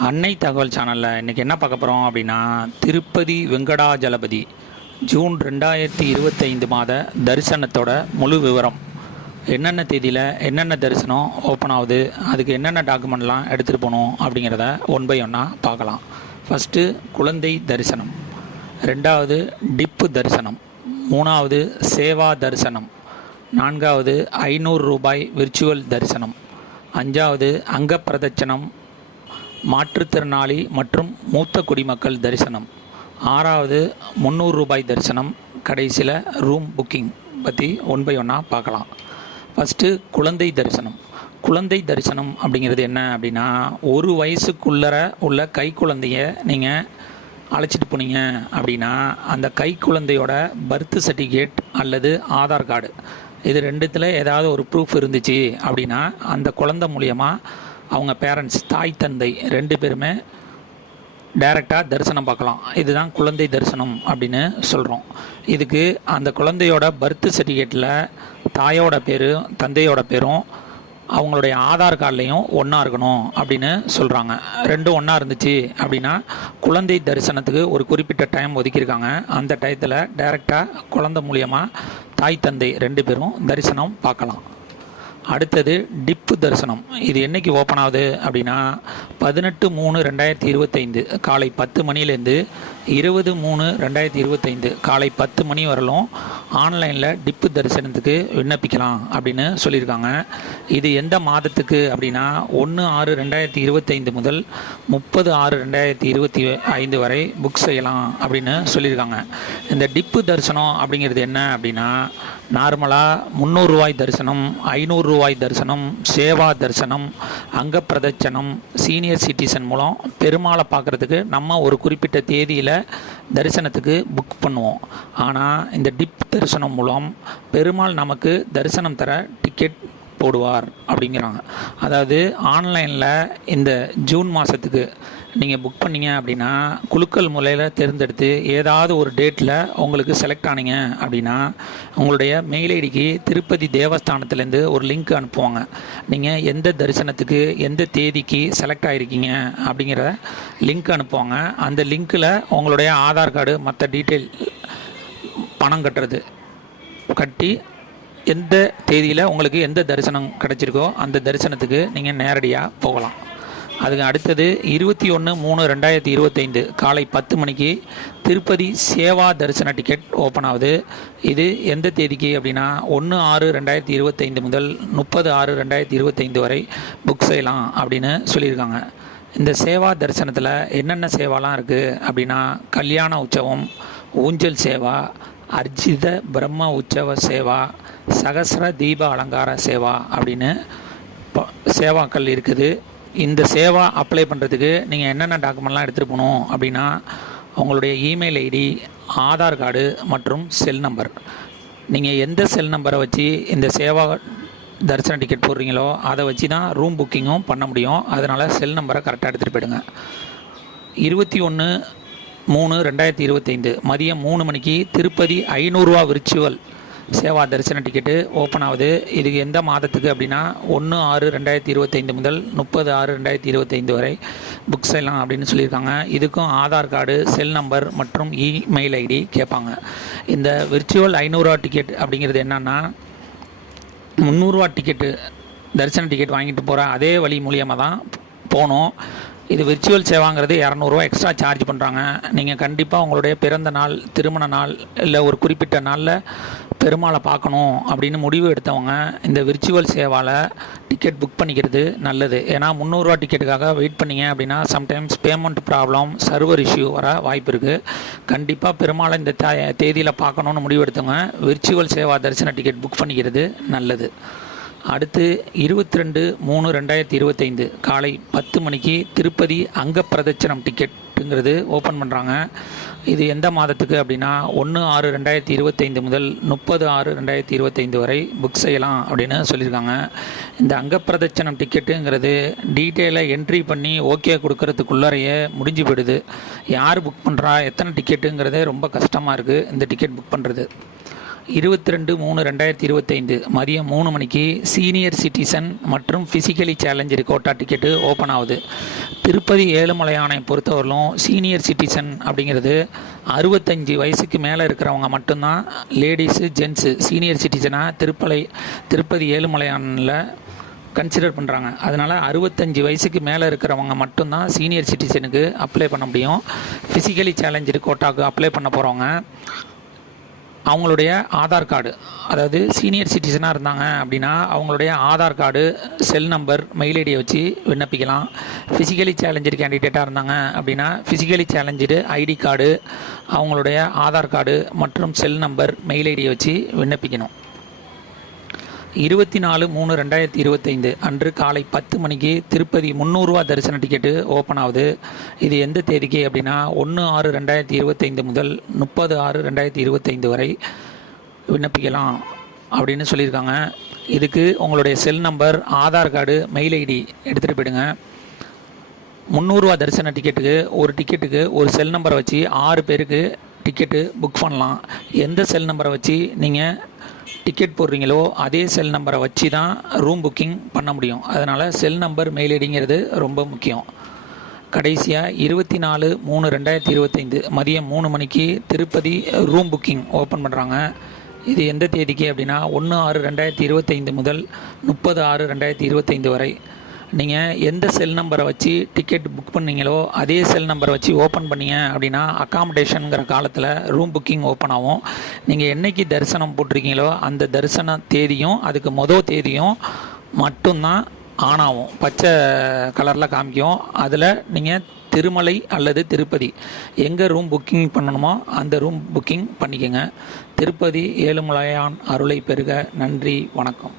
அன்னை தகவல் சேனலில் இன்றைக்கி என்ன பார்க்க போகிறோம் அப்படின்னா, திருப்பதி வெங்கடாஜலபதி ஜூன் 2025 மாத தரிசனத்தோட முழு விவரம். என்னென்ன தேதியில் என்னென்ன தரிசனம் ஓப்பன் ஆகுது, அதுக்கு என்னென்ன டாக்குமெண்ட்லாம் எடுத்துகிட்டு போகணும் அப்படிங்கிறத ஒன் பை ஒன்னாக பார்க்கலாம். ஃபஸ்ட்டு குழந்தை தரிசனம், ரெண்டாவது டிப்பு தரிசனம், மூணாவது சேவா தரிசனம், நான்காவது 500 ரூபாய் விர்ச்சுவல் தரிசனம், அஞ்சாவது அங்கப்பிரதட்சணம் மாற்றுத்திறனாளி மற்றும் மூத்த குடிமக்கள் தரிசனம், ஆறாவது 300 ரூபாய் தரிசனம், கடைசியில் ரூம் புக்கிங் பற்றி ஒன் பை ஒன்னாக பார்க்கலாம். ஃபஸ்ட்டு குழந்தை தரிசனம். குழந்தை தரிசனம் அப்படிங்கிறது என்ன அப்படின்னா, ஒரு வயசுக்குள்ளர உள்ள கை குழந்தைய நீங்கள் அழைச்சிட்டு போனீங்க அப்படின்னா, அந்த கை குழந்தையோட பர்த் சர்டிஃபிகேட் அல்லது ஆதார் கார்டு, இது ரெண்டுத்தில் ஏதாவது ஒரு ப்ரூஃப் இருந்துச்சு அப்படின்னா அந்த குழந்தை மூலியமாக அவங்க பேரண்ட்ஸ், தாய் தந்தை ரெண்டு பேருமே டைரெக்டாக தரிசனம் பார்க்கலாம். இதுதான் குழந்தை தரிசனம் அப்படின்னு சொல்கிறோம். இதுக்கு அந்த குழந்தையோட பர்த் சர்டிஃபிகேட்டில் தாயோட பேரும் தந்தையோட பேரும் அவங்களுடைய ஆதார் கார்டுலேயும் ஒன்றா இருக்கணும் அப்படின்னு சொல்கிறாங்க. ரெண்டும் ஒன்றா இருந்துச்சு அப்படின்னா குழந்தை தரிசனத்துக்கு ஒரு குறிப்பிட்ட டைம் ஒதுக்கியிருக்காங்க. அந்த டயத்தில் டைரெக்டாக குழந்தை மூலியமாக தாய் தந்தை ரெண்டு பேரும் தரிசனம் பார்க்கலாம். அடுத்தது டிப்பு தரிசனம். இது என்றைக்கு ஓப்பன் ஆகுது அப்படின்னா 18/3/2025 காலை 10 மணிலேருந்து 20/3/2025 காலை 10 மணி வரலும் ஆன்லைனில் டிப்பு தரிசனத்துக்கு விண்ணப்பிக்கலாம் அப்படின்னு சொல்லியிருக்காங்க. இது எந்த மாதத்துக்கு அப்படின்னா 1/6/2025 முதல் 30/6/2025 வரை புக் செய்யலாம் அப்படின்னு சொல்லியிருக்காங்க. இந்த டிப்பு தரிசனம் அப்படிங்கிறது என்ன அப்படின்னா, நார்மலாக 300 ரூபாய் தரிசனம், 500 ரூபாய் தரிசனம், சேவா தரிசனம், அங்கப்பிரதட்சணம், சீனியர் சிட்டிசன் மூலம் பெருமாளை பார்க்குறதுக்கு நம்ம ஒரு குறிப்பிட்ட தேதியில் தரிசனத்துக்கு புக் பண்ணுவோம். ஆனால் இந்த டிப் தரிசனம் மூலம் பெருமாள் நமக்கு தரிசனம் தர டிக்கெட் போடுவார் அப்படிங்கிறாங்க. அதாவது ஆன்லைனில் இந்த ஜூன் மாதத்துக்கு நீங்கள் புக் பண்ணிங்க அப்படின்னா குலுக்கல் முறையில் தேர்ந்தெடுத்து ஏதாவது ஒரு டேட்டில் உங்களுக்கு செலக்ட் ஆனீங்க அப்படின்னா உங்களுடைய மெயில் ஐடிக்கு திருப்பதி தேவஸ்தானத்துலேருந்து ஒரு லிங்க் அனுப்புவாங்க. நீங்கள் எந்த தரிசனத்துக்கு எந்த தேதிக்கு செலக்ட் ஆகிருக்கீங்க அப்படிங்கிற லிங்க் அனுப்புவாங்க. அந்த லிங்க்கில் உங்களுடைய ஆதார் கார்டு மற்ற டீட்டெயில் பணம் கட்டி எந்த தேதியில் உங்களுக்கு எந்த தரிசனம் கிடச்சிருக்கோ அந்த தரிசனத்துக்கு நீங்கள் நேரடியாக போகலாம். அதுக்கு அடுத்தது 21/3/2025 காலை 10 மணிக்கு திருப்பதி சேவா தரிசன டிக்கெட் ஓப்பன் ஆகுது. இது எந்த தேதிக்கு அப்படின்னா 1/6/2025 முதல் 30/6/2025 வரை புக் செய்யலாம் அப்படின்னு சொல்லியிருக்காங்க. இந்த சேவா தரிசனத்தில் என்னென்ன சேவாலாம் இருக்குது அப்படின்னா, கல்யாண உற்சவம், ஊஞ்சல் சேவா, அர்ஜித பிரம்ம உற்சவ சேவா, சகஸ்ர தீப அலங்கார சேவா அப்படின்னு சேவாக்கள் இருக்குது. இந்த சேவா அப்ளை பண்ணுறதுக்கு நீங்கள் என்னென்ன டாக்குமெண்ட்லாம் எடுத்துகிட்டு போகணும் அப்படின்னா, உங்களுடைய இமெயில் ஐடி, ஆதார் கார்டு மற்றும் செல் நம்பர். நீங்கள் எந்த செல் நம்பரை வச்சு இந்த சேவா தரிசன டிக்கெட் போடுறீங்களோ அதை வச்சு தான் ரூம் புக்கிங்கும் பண்ண முடியும். அதனால் செல் நம்பரை கரெக்டாக எடுத்துகிட்டு போயிடுங்க. 21/3/2025 மதியம் 3 மணிக்கு திருப்பதி 500 ரூபா விர்ச்சுவல் சேவா தரிசன டிக்கெட்டு ஓப்பன் ஆகுது. இதுக்கு எந்த மாதத்துக்கு அப்படின்னா 1/6/2025 முதல் 30/6/2025 வரை புக் செய்யலாம் அப்படின்னு சொல்லியிருக்காங்க. இதுக்கும் ஆதார் கார்டு, செல் நம்பர் மற்றும் இமெயில் ஐடி கேட்பாங்க. இந்த விர்ச்சுவல் 500 ரூபா டிக்கெட் அப்படிங்கிறது என்னென்னா, 300 ரூபா டிக்கெட்டு தரிசன டிக்கெட் வாங்கிட்டு போகிற அதே வழி மூலியமாக தான் போகணும். இது விர்ச்சுவல் சேவாங்கிறது 200 ரூபா எக்ஸ்ட்ரா சார்ஜ் பண்ணுறாங்க. நீங்கள் கண்டிப்பாக உங்களுடைய பிறந்த நாள், திருமண நாள் இல்லை ஒரு குறிப்பிட்ட நாளில் பெருமாளை பார்க்கணும் அப்படின்னு முடிவு எடுத்தவங்க இந்த விர்ச்சுவல் சேவாவில் டிக்கெட் புக் பண்ணிக்கிறது நல்லது. ஏன்னா 300 ரூபா டிக்கெட்டுக்காக வெயிட் பண்ணிங்க அப்படின்னா sometimes payment problem, server issue வர வாய்ப்பு இருக்குது. கண்டிப்பாக பெருமாளை இந்த தேதியில் பார்க்கணுன்னு முடிவு எடுத்தவங்க விர்ச்சுவல் சேவா தரிசன டிக்கெட் புக் பண்ணிக்கிறது நல்லது. அடுத்து 22/3/2025 காலை 10 மணிக்கு திருப்பதி அங்கப்பிரதட்சணம் டிக்கெட்டுங்கிறது ஓப்பன் பண்ணுறாங்க. இது எந்த மாதத்துக்கு அப்படின்னா 1/6/2025 முதல் 30/6/2025 வரை புக் செய்யலாம் அப்படின்னு சொல்லியிருக்காங்க. இந்த அங்கப்பிரதட்சணம் டிக்கெட்டுங்கிறது டீட்டெயிலை என்ட்ரி பண்ணி ஓகே கொடுக்கறதுக்குள்ளறையே முடிஞ்சு போயிடுது. யார் புக் பண்ணுறா, எத்தனை டிக்கெட்டுங்கிறதே ரொம்ப கஷ்டமாக இருக்குது இந்த டிக்கெட் புக் பண்ணுறது. 22/3/2025 மதியம் 3 மணிக்கு சீனியர் சிட்டிசன் மற்றும் physically challenger quota ticket open ஆகுது. திருப்பதி ஏழுமலையானை பொறுத்தவரையிலும் சீனியர் சிட்டிசன் அப்படிங்கிறது 65 வயசுக்கு மேலே இருக்கிறவங்க மட்டும்தான், லேடிஸு ஜென்ஸு சீனியர் சிட்டிசனாக திருப்பதி ஏழுமலையானில் கன்சிடர் பண்ணுறாங்க. அதனால் 65 வயசுக்கு மேலே இருக்கிறவங்க மட்டும்தான் சீனியர் சிட்டிசனுக்கு அப்ளை பண்ண முடியும். ஃபிசிக்கலி சேலஞ்சர் கோட்டாவுக்கு அப்ளை பண்ண போகிறவங்க அவங்களுடைய ஆதார் கார்டு, அதாவது சீனியர் சிட்டிசனாக இருந்தாங்க அப்படின்னா அவங்களுடைய Aadhaar card, cell number, mail ஐடியை வச்சு விண்ணப்பிக்கலாம். ஃபிசிக்கலி சேலஞ்சர் கேண்டிடேட்டாக இருந்தாங்க அப்படின்னா ஃபிசிக்கலி சேலஞ்சரு ஐடி கார்டு, அவங்களுடைய ஆதார் கார்டு மற்றும் செல் நம்பர், மெயில் ஐடியை வச்சு விண்ணப்பிக்கணும். 24/3/2025 அன்று காலை 10 மணிக்கு திருப்பதி 300 ரூபா தரிசன டிக்கெட்டு ஓப்பன் ஆகுது. இது எந்த தேதிக்கு அப்படின்னா 1/6/2025 முதல் 30/6/2025 வரை விண்ணப்பிக்கலாம் அப்படின்னு சொல்லியிருக்காங்க. இதுக்கு உங்களுடைய cell number, Aadhaar card, mail ID எடுத்துகிட்டு போயிடுங்க. 300 ரூபா தரிசன டிக்கெட்டுக்கு ஒரு செல் நம்பரை வச்சு 6 பேருக்கு டிக்கெட்டு புக் பண்ணலாம். எந்த செல் நம்பரை வச்சு நீங்கள் டிக்கெட் போடுறீங்களோ அதே செல் நம்பரை வச்சு தான் ரூம் புக்கிங் பண்ண முடியும். அதனால் செல் நம்பர், மெயில் ஐடிங்கிறது ரொம்ப முக்கியம். கடைசியாக 24/3/2025 மதியம் 3 மணிக்கு திருப்பதி ரூம் புக்கிங் ஓப்பன் பண்ணுறாங்க. இது எந்த தேதிக்கு அப்படின்னா 1/6/2025 முதல் 30/6/2025 வரை. நீங்கள் எந்த செல் நம்பரை வச்சு டிக்கெட் புக் பண்ணீங்களோ அதே செல் நம்பரை வச்சு ஓப்பன் பண்ணீங்க அப்படின்னா அக்காமடேஷனுங்கிற காலத்தில் ரூம் புக்கிங் ஓப்பன் ஆகும். நீங்கள் என்றைக்கு தரிசனம் போட்டிருக்கீங்களோ அந்த தரிசன தேதியும் அதுக்கு தேதியும் மட்டும்தான் ஆன் ஆகும், பச்சை கலரில் காமிக்கும். அதில் நீங்கள் திருமலை அல்லது திருப்பதி எங்கே ரூம் புக்கிங் பண்ணணுமோ அந்த ரூம் புக்கிங் பண்ணிக்கோங்க. திருப்பதி ஏழுமலையான் அருளை பெறுக. நன்றி, வணக்கம்.